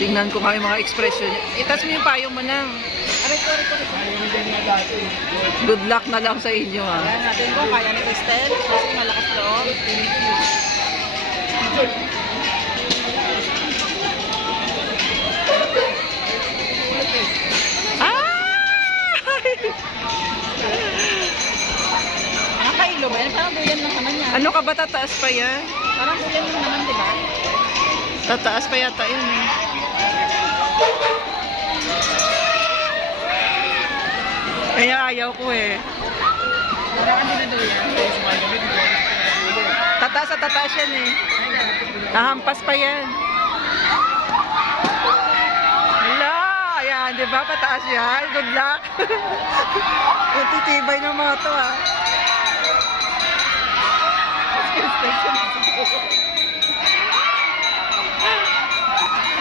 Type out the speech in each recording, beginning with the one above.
Tingnan ko nga yung mga expression niya. Itas mo yung payong mo na. Aray ko. Good luck na lang sa inyo ha. Kaya natin kung kaya ni Cristel. Kasi malakas loob. Nakailo ba yan? Parang duyan lang naman yan. Ano ka ba, tataas pa yan? Parang duyan lang naman, di ba? Tataas pa yata yun eh. Kaya ayaw ko eh. Parang hindi na duyan. Tataas at tataas yan eh. Nahampas pa yan. Hala! Ayan, di ba? Pataas yan. Good luck. Ang titibay ng mga to ah.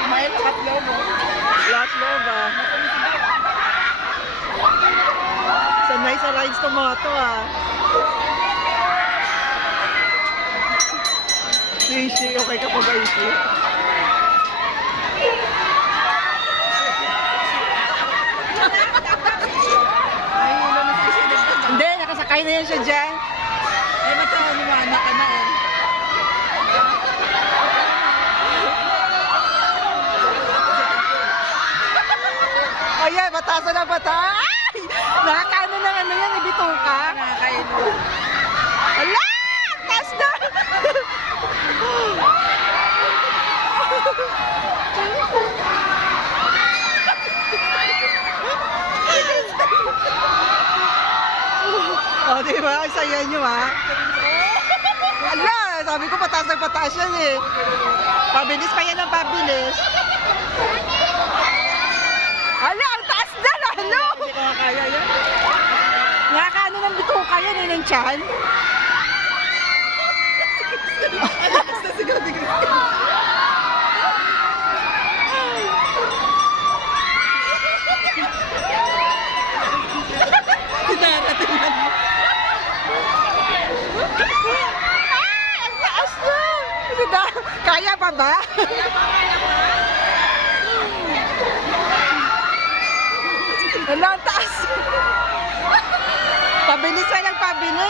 May lakas loob mo. Last love ah. Sanay sa rides to mga to ah. Ishi, okay ka pa ba Ishi? Ay, ulo na sa isilip ka. Hindi, nakasakay na yan siya dyan. Ay, ba't sa lumanak ka na eh? Ayan, batasan na bata. Ay! Nakakaano ng ano yan, ibituka. Nakakailo. Ala! Taas na! O, diba? Ang saya nyo, ha? Ala! Sabi ko, pataas na pataas yan, eh. Pabilis pa yan ang pabilis. Ala! Ang taas na, lalo! Hindi ko makaya yan. Nakakaano ng bituka yan, eh, ng tiyan. Basta siguro ni Cristel. Darating na. Ay! Ang taas na! Kaya pa ba? Ala, ang taas! Pabilis na lang, pabilis!